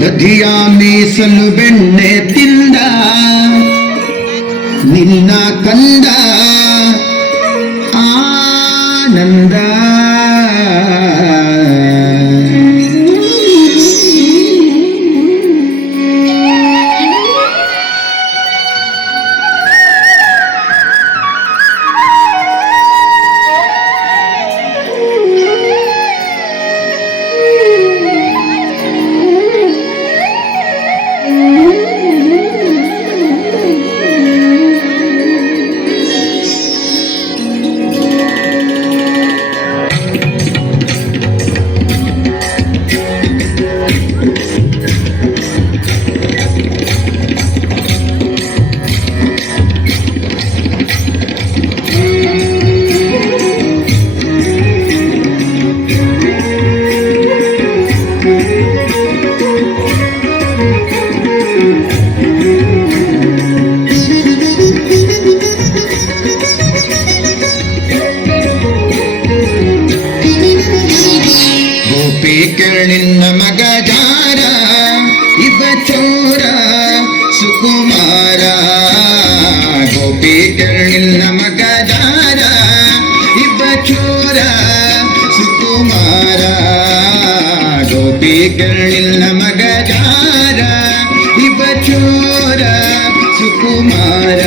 ದಧಿಯ ಮೀಸಲು ಬೆಣ್ಣೆ ತಿಂದ. ನಿನ್ನ ಕಂದ. ಗೋಪಿ ನಿನ್ನ ಮಗ ಜಾರ ಇವ ಚೌರ ಸುಕುಮಾರ. ಗೋಪಿ ನಿನ್ನ ಮಗ ಜಾರ ಇವ ಚೋರ ಸುಕುಮಾರ. ಗೋಪಿ ನಿನ್ನ ಮಗ ಜಾರ ಇವ ಚೋರ ಸುಕುಮಾರ.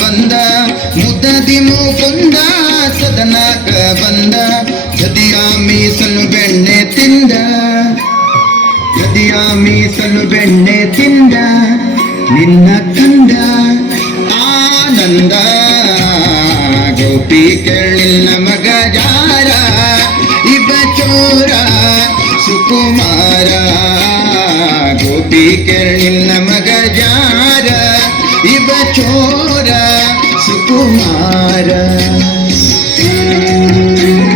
ಬಂದ ಮುದದಿ ಮುಕುಂದ ಸದನಕ ಬಂದ. ಜದಿಯ ಮೀಸನು ಬೆಣ್ಣೆ ತಿಂದ. ಜದಿಯ ಮೀಸನು ಬೆಣ್ಣೆ ತಿಂದ. ನಿನ್ನ ಕಂದ ಆನಂದ. ಗೋಪಿ ಕೇಳಿಲ್ಲ ಮಗ ಜಾರ. ಇವ ಚೋರ ಸುಕುಮಾರ. ಗೋಪಿ ಕೇಳಿಲ್ಲ ಮಗ ಜಾರ. ಇವ ಚೋರ ಸುಕುಮಾರ ಮಾರನ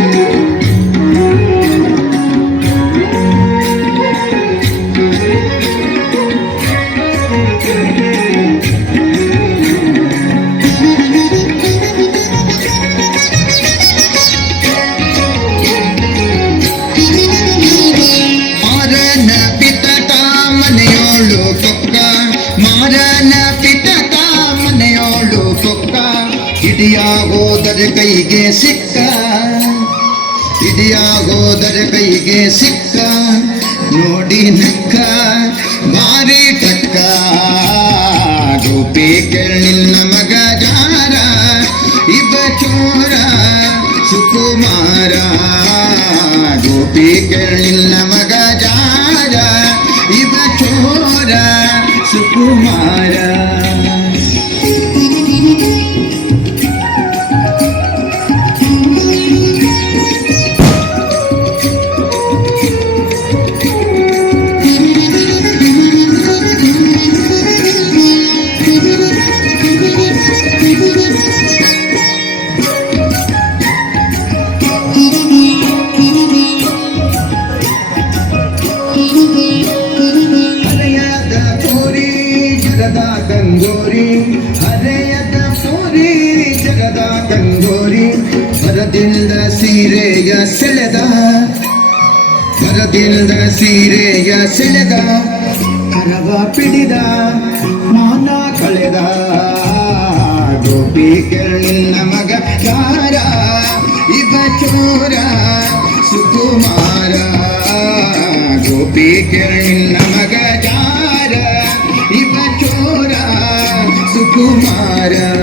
ಹಿಡಿಯಾಗೋದರ ಕೈಗೆ ಸಿಕ್ಕ ಹಿಡಿಯಾಗೋದರ ಕೈಗೆ ಸಿಕ್ಕ, ನೋಡಿ ನಕ್ಕ, ಬಾರಿ ಟಕ್ಕ ಗೋಪಿ ಕೇಳಿಲ್ಲ ಮಗ ಜಾರ ಇವ ಚೋರ ಸುಕುಮಾರ. ಗೋಪಿ ಕೇಳಿಲ್ಲ ಕಂಗೋರಿ ಹರೆಯದ ಪೋರಿ ಜಗದ ತಂಗೋರಿ ಮರದಿಂದ ಸೀರೆಯ ಸೆಳೆದ ಮರದಿಂದ ಸೀರೆಯ ಸೆಳೆದ ಕರವ ಪಿಡಿದ, ಮಾನ ಕಳೆದ. ಗೋಪಿ ಕೆರಳಿನ ಮಗ ಯಾರ? ಇವ ಚೋರ, ಸುಕುಮಾರ. ಗೋಪಿ ಕೆರಳಿನ ಮಗ ಯಾರ ಇವ ಚೋರ ಸುಕುಮಾರ